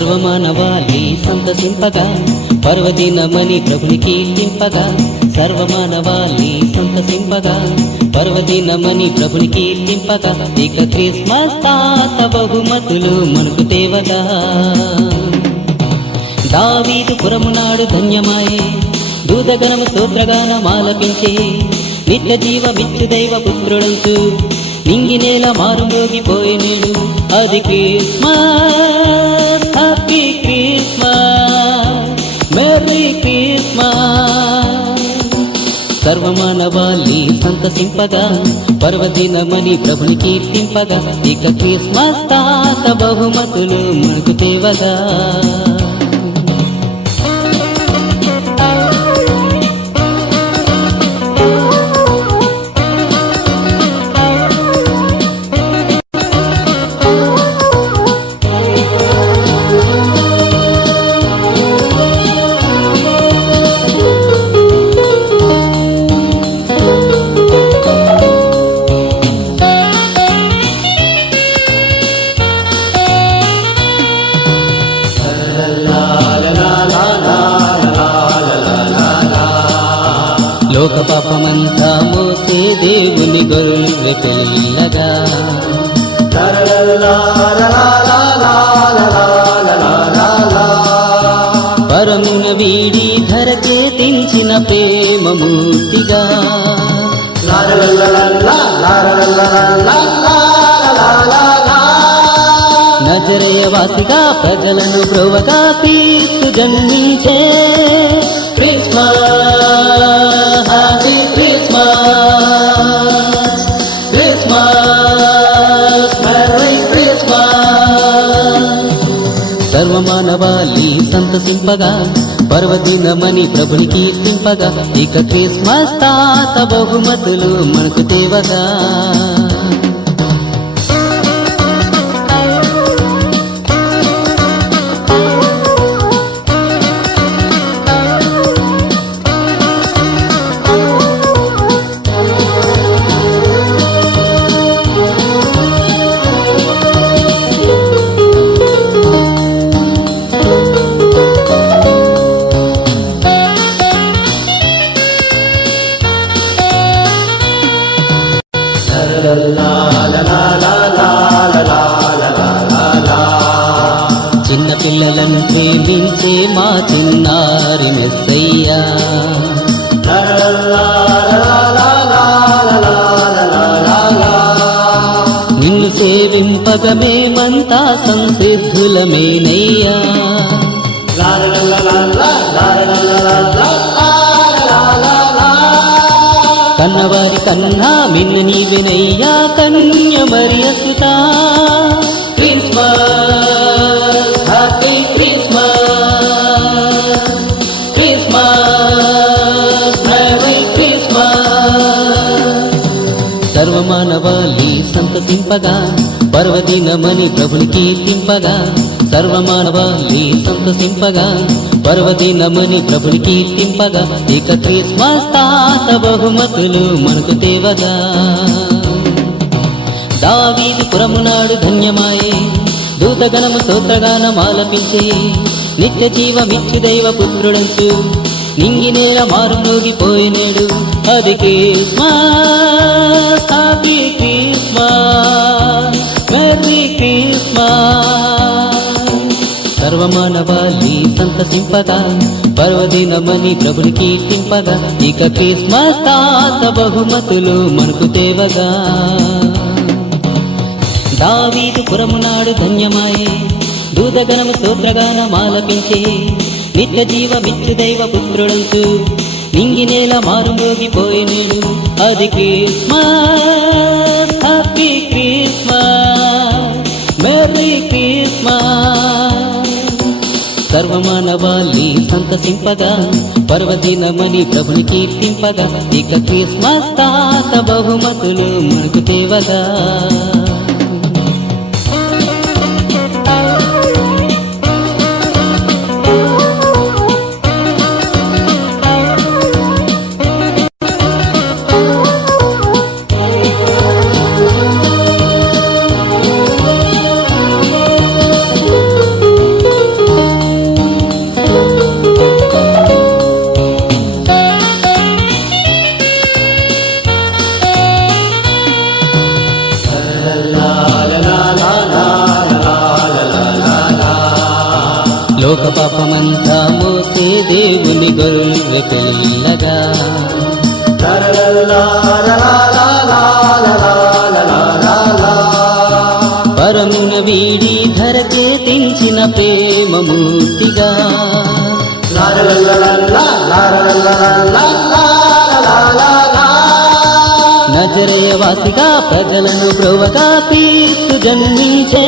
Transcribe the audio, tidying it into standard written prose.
సర్వమానవాళి సంతసింపగా పర్వదినమని ప్రభుని కీర్తింపగా సర్వమానవాళి సంతసింపగా పర్వదినమని ప్రభుని కీర్తింపగా ఇక క్రిస్మస్ తాత బహుమతులు మనకు తేవగా దావీదు పురమునాడు ధన్యమాయే దూతగణము స్తోత్రగానమాలపించే నిత్య జీవమిచ్చు దైవ పుత్రుడంచు నింగినేల మారుమోగిపోయేనేడు అది Christmas happy Christmas merry Christmas సర్వమానవాళి సంతసింపగా పర్వదినమని ప్రభుని కీర్తింపగా ఇక క్రిస్మస్ తాత బహుమతులు మనకు తేవగా లోక పాపమంతా మోసే దేవుని గొర్రె పిల్లగా పరమున వీడి ధరకే తెంచిన ప్రేమమూర్తిగా నజరేయవాసిగా ప్రజలను బ్రోవగా క్రీస్తు జన్మించే Christmas happy Christmas Christmas merry Christmas సర్వమానవాళి సంతసింపగా పర్వదినమని ప్రభుని కీర్తింపగా ఇక క్రిస్మస్ తాత బహుమతులు మనకు తేవగా చిన్న పిల్లలను ప్రేమించే మా చిన్నారి మెస్సయ్యా నిన్ను సేవింపగ మేమంతా సంసిద్ధులమేనయ్యా కన్నవారి కన్నా మిన్న నీవినయ్యా కన్య మరియసుత Christmas happy Christmas Christmas merry Christmas సర్వమానవాళి సంతసింపగా పర్వదినమని ప్రభుని కీర్తింపగా సర్వమానవాళి సంతసింపగా పర్వదినమని ప్రభుని కీర్తింపగా ఇక క్రిస్మస్ తాత బహుమతులు మనకు తేవగా దావీదు పురమునాడు ధన్యమాయే దూతగణము స్తోత్రగానమాలపించే నిత్య జీవమిచ్చు దైవ పుత్రుడంచు నింగినేల మారుమోగిపోయినేడు అది Christmas happy Christmas merry Christmas సర్వమానవాళి సంతసింపగా పర్వదినమని ప్రభుని కీర్తింపగా ఇక క్రిస్మస్ తాత బహుమతులు మనకు తేవగా దావీదు పురమునాడు ధన్యమాయే దూతగణము స్తోత్రగానమాలపించే నిత్య జీవమిచ్చు దైవ పుత్రుడంచు నింగినేల మారుమోగిపోయినేడు అది Christmas happy Christmas merry Christmas సర్వమానవాళి సంతసింపగా పర్వదినమని ప్రభుని కీర్తింపగా ఇక క్రిస్మస్ తాత బహుమతులు మనకు తేవగా లోక పాపమంతా మోసే దేవుని గొర్రె పిల్లగా పరమున వీడి ధరకే తెంచిన ప్రేమమూర్తిగా నజరేయ వాసిగా ప్రజలను బ్రోవగా క్రీస్తు జన్మించే